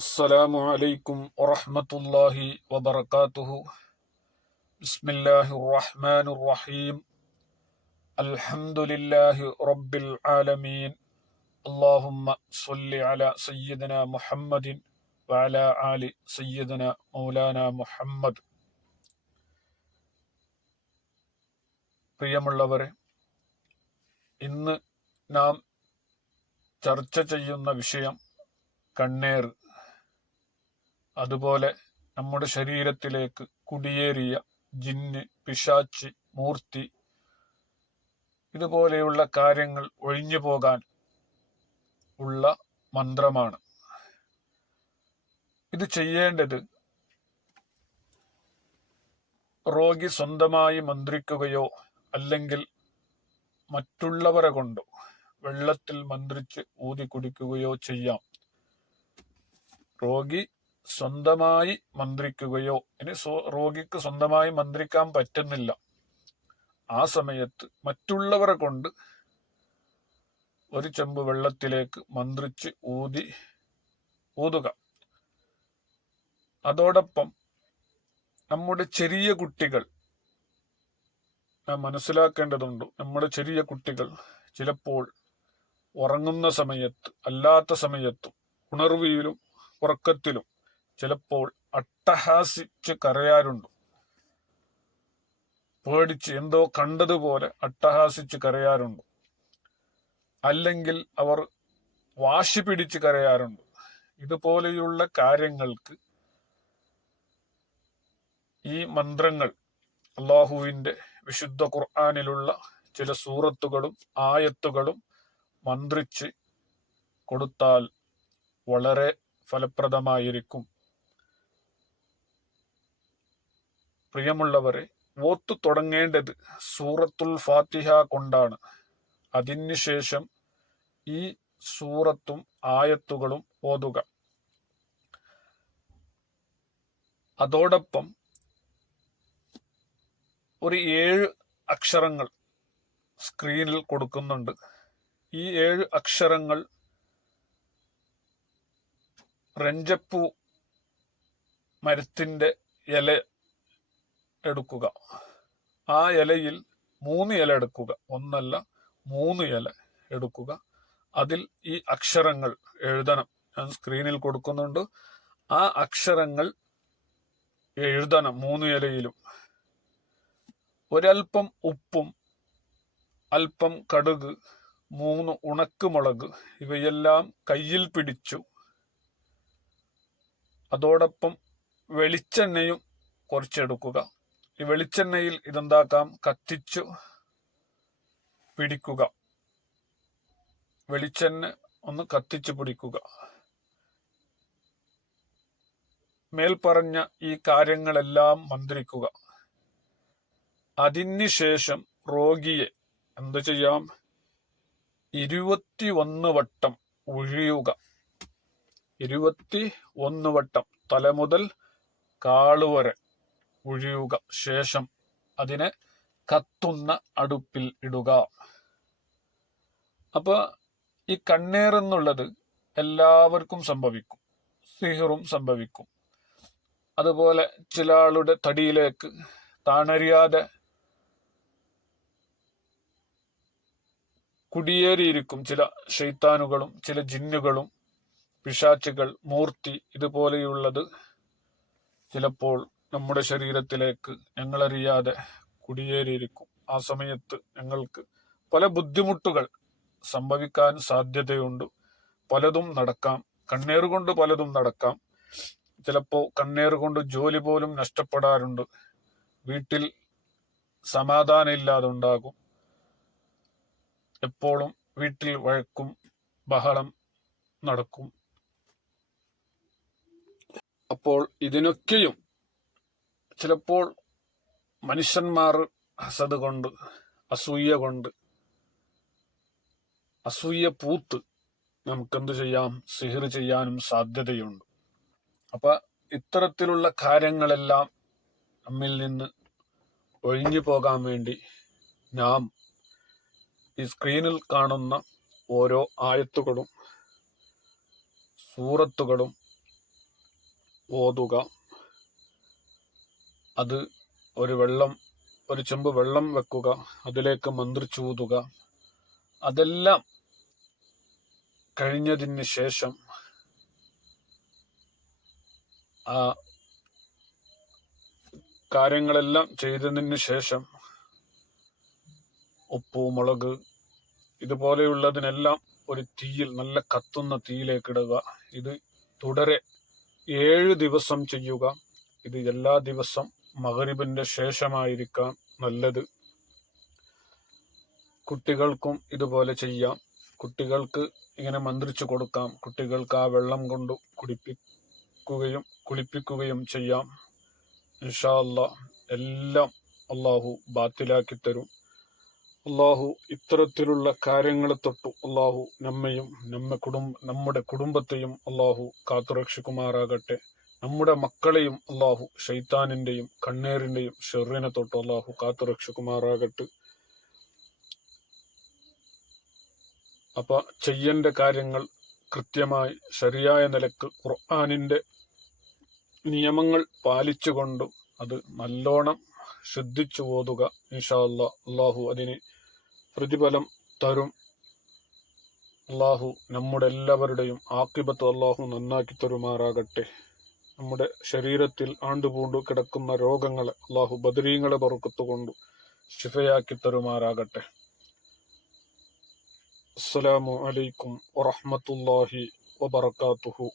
السلام عليكم ورحمة الله وبركاته. بسم الله الرحمن الرحيم. الحمد لله رب العالمين. اللهم صل على سيدنا محمد وعلى آل سيدنا مولانا محمد. പ്രിയമുള്ളവരെ, ഇന്ന് നാം ചർച്ച ചെയ്യുന്ന വിഷയം കണ്ണേർ, അതുപോലെ നമ്മുടെ ശരീരത്തിലേക്ക് കുടിയേറിയ ജിന്ന്, പിശാച്ച്, മൂർത്തി, ഇതുപോലെയുള്ള കാര്യങ്ങൾ ഒഴിഞ്ഞു പോകാൻ ഉള്ള മന്ത്രമാണ്. ഇത് ചെയ്യേണ്ടത് രോഗി സ്വന്തമായി മന്ത്രിക്കുകയോ അല്ലെങ്കിൽ മറ്റുള്ളവരെ കൊണ്ട് വെള്ളത്തിൽ മന്ത്രിച്ച് ഊതി കുടിക്കുകയോ ചെയ്യാം. രോഗി സ്വന്തമായി മന്ത്രിക്കുകയോ, ഇനി രോഗിക്ക് സ്വന്തമായി മന്ത്രിക്കാൻ പറ്റുന്നില്ല, ആ സമയത്ത് മറ്റുള്ളവരെ കൊണ്ട് ഒരു ചെമ്പ് വെള്ളത്തിലേക്ക് മന്ത്രിച്ച് ഊതുക. അതോടൊപ്പം നമ്മുടെ ചെറിയ കുട്ടികൾ മനസ്സിലാക്കേണ്ടതുണ്ട്. നമ്മുടെ ചെറിയ കുട്ടികൾ ചിലപ്പോൾ ഉറങ്ങുന്ന സമയത്ത്, അല്ലാത്ത സമയത്തും, ഉണർവിയിലും ഉറക്കത്തിലും ചിലപ്പോൾ അട്ടഹാസിച്ച് കരയാറുണ്ട്. പേടിച്ച് എന്തോ കണ്ടതുപോലെ അട്ടഹാസിച്ച് കരയാറുണ്ട്. അല്ലെങ്കിൽ അവർ വാശി പിടിച്ച് കരയാറുണ്ട്. ഇതുപോലെയുള്ള കാര്യങ്ങൾക്ക് ഈ മന്ത്രങ്ങൾ, അള്ളാഹുവിന്റെ വിശുദ്ധ ഖുർആനിലുള്ള ചില സൂറത്തുകളും ആയത്തുകളും മന്ത്രിച്ച് കൊടുത്താൽ വളരെ ഫലപ്രദമായിരിക്കും. പ്രിയമുള്ളവരെ, ഓത്തു തുടങ്ങേണ്ടത് സൂറത്തുൽ ഫാത്തിഹ കൊണ്ടാണ്. അതിനുശേഷം ഈ സൂറത്തും ആയത്തുകളും ഓതുക. അതോടൊപ്പം ഒരു 7 അക്ഷരങ്ങൾ സ്ക്രീനിൽ കൊടുക്കുന്നുണ്ട്. ഈ 7 അക്ഷരങ്ങൾ രഞ്ജപ്പൂ മരത്തിന്റെ ഇല എടുക്കുക. ആ ഇലയിൽ 3 ഇല എടുക്കുക, ഒന്നല്ല 3 ഇല എടുക്കുക. അതിൽ ഈ അക്ഷരങ്ങൾ എഴുതണം. ഞാൻ സ്ക്രീനിൽ കൊടുക്കുന്നുണ്ട്. ആ അക്ഷരങ്ങൾ എഴുതണം 3 ഇലയിലും. ഒരൽപ്പം ഉപ്പും അല്പം കടുക്, 3 ഉണക്കുമുളക് ഇവയെല്ലാം കയ്യിൽ പിടിച്ചു. അതോടൊപ്പം വെളിച്ചെണ്ണയും കുറച്ചെടുക്കുക. ഈ വെളിച്ചെണ്ണയിൽ ഇതെന്താക്കാം, കത്തിച്ചു പിടിക്കുക. വെളിച്ചെണ്ണ ഒന്ന് കത്തിച്ചു പിടിക്കുക. മേൽപ്പറഞ്ഞ ഈ കാര്യങ്ങളെല്ലാം മന്ത്രിക്കുക. അതിനുശേഷം രോഗിയെ എന്തു ചെയ്യാം, 21 വട്ടം ഒഴിയുക. 21 വട്ടം തല മുതൽ കാളുവരെ ഒഴിയുക. ശേഷം അതിനെ കത്തുന്ന അടുപ്പിൽ ഇടുക. അപ്പൊ ഈ കണ്ണേർ എന്നുള്ളത് എല്ലാവർക്കും സംഭവിക്കും. സിഹിറും സംഭവിക്കും. അതുപോലെ ചില ആളുടെ തടിയിലേക്ക് താണറിയാതെ കുടിയേറിയിരിക്കും ചില ശൈത്താനുകളും ചില ജിന്നുകളും, പിശാച്ചുകൾ, മൂർത്തി, ഇതുപോലെയുള്ളത് ചിലപ്പോൾ നമ്മുടെ ശരീരത്തിലേക്ക് ഞങ്ങളറിയാതെ കുടിയേറിയിരിക്കും. ആ സമയത്ത് ഞങ്ങൾക്ക് പല ബുദ്ധിമുട്ടുകൾ സംഭവിക്കാൻ സാധ്യതയുണ്ട്. പലതും നടക്കാം. കണ്ണേറ് കൊണ്ട് പലതും നടക്കാം. ചിലപ്പോൾ കണ്ണേറ് കൊണ്ട് ജോലി പോലും നഷ്ടപ്പെടാറുണ്ട്. വീട്ടിൽ സമാധാനം ഇല്ലാതെ ഉണ്ടാകും. എപ്പോഴും വീട്ടിൽ വഴക്കും ബഹളം നടക്കും. അപ്പോൾ ഇതിനൊക്കെയും ചിലപ്പോൾ മനുഷ്യന്മാർ ഹസദ് കൊണ്ട്, അസൂയ പൂത്ത് നമുക്കെന്ത് ചെയ്യാം, സിഹിർ ചെയ്യാനും സാധ്യതയുണ്ട്. അപ്പൊ ഇത്തരത്തിലുള്ള കാര്യങ്ങളെല്ലാം നമ്മിൽ നിന്ന് ഒഴിഞ്ഞു പോകാൻ വേണ്ടി നാം ഈ സ്ക്രീനിൽ കാണുന്ന ഓരോ ആയത്തുകളും സൂറത്തുകളും ഓതുക. അത് ഒരു ചെമ്പ് വെള്ളം വെക്കുക, അതിലേക്ക് മന്ത്രിച്ചൂതുക. അതെല്ലാം കഴിഞ്ഞതിന് ശേഷം ആ കാര്യങ്ങളെല്ലാം ചെയ്തതിന് ശേഷം ഉപ്പ്, മുളക് ഇതുപോലെയുള്ളതിനെല്ലാം ഒരു തീയിൽ, നല്ല കത്തുന്ന തീയിലേക്ക് ഇടുക. ഇത് തുടരെ 7 ദിവസം ചെയ്യുക. ഇത് എല്ലാ ദിവസം മഗ്‌രിബിന്റെ ശേഷമായിരിക്കാം നല്ലത്. കുട്ടികൾക്കും ഇതുപോലെ ചെയ്യാം. കുട്ടികൾക്ക് ഇങ്ങനെ മന്ത്രിച്ചു കൊടുക്കാം. കുട്ടികൾക്ക് ആ വെള്ളം കൊണ്ട് കുളിപ്പിക്കുകയും ചെയ്യാം. ഇൻഷാ അല്ലാഹ് എല്ലാം അള്ളാഹു ബാത്തിലാക്കി തരും. അള്ളാഹു ഇത്തരത്തിലുള്ള കാര്യങ്ങളെ തൊട്ടു അള്ളാഹു നമ്മയും നമ്മുടെ കുടുംബത്തെയും അള്ളാഹു കാത്തുരക്ഷിക്കുമാറാകട്ടെ. നമ്മുടെ മക്കളെയും അള്ളാഹു ശൈത്താനിന്റെയും കണ്ണേറിന്റെയും ഷെറിനെ തൊട്ട് അള്ളാഹു കാത്തുരക്ഷിക്കുമാറാകട്ടെ. അപ്പൊ ചെയ്യേണ്ട കാര്യങ്ങൾ കൃത്യമായി ശരിയായ നിലക്ക് ഖുർആനിന്റെ നിയമങ്ങൾ പാലിച്ചുകൊണ്ട് അത് നല്ലോണം ശ്രദ്ധിച്ചു ഓതുക. ഇൻഷാ അല്ലാഹ് അള്ളാഹു അതിന് പ്രതിഫലം തരും. അള്ളാഹു നമ്മുടെ എല്ലാവരുടെയും ആഖിബത്ത് അള്ളാഹു നന്നാക്കി തരുമാറാകട്ടെ. നമ്മുടെ ശരീരത്തിൽ ആണ്ടുപൂണ്ടു കിടക്കുന്ന രോഗങ്ങളെ അള്ളാഹു ബദരീങ്ങളെ ബർക്കത്തുകൊണ്ട് ശിഫയാക്കി തരുമാറാകട്ടെ. അസ്സലാമു അലൈക്കും വറഹ്മത്തുള്ളാഹി വബറകാതുഹു.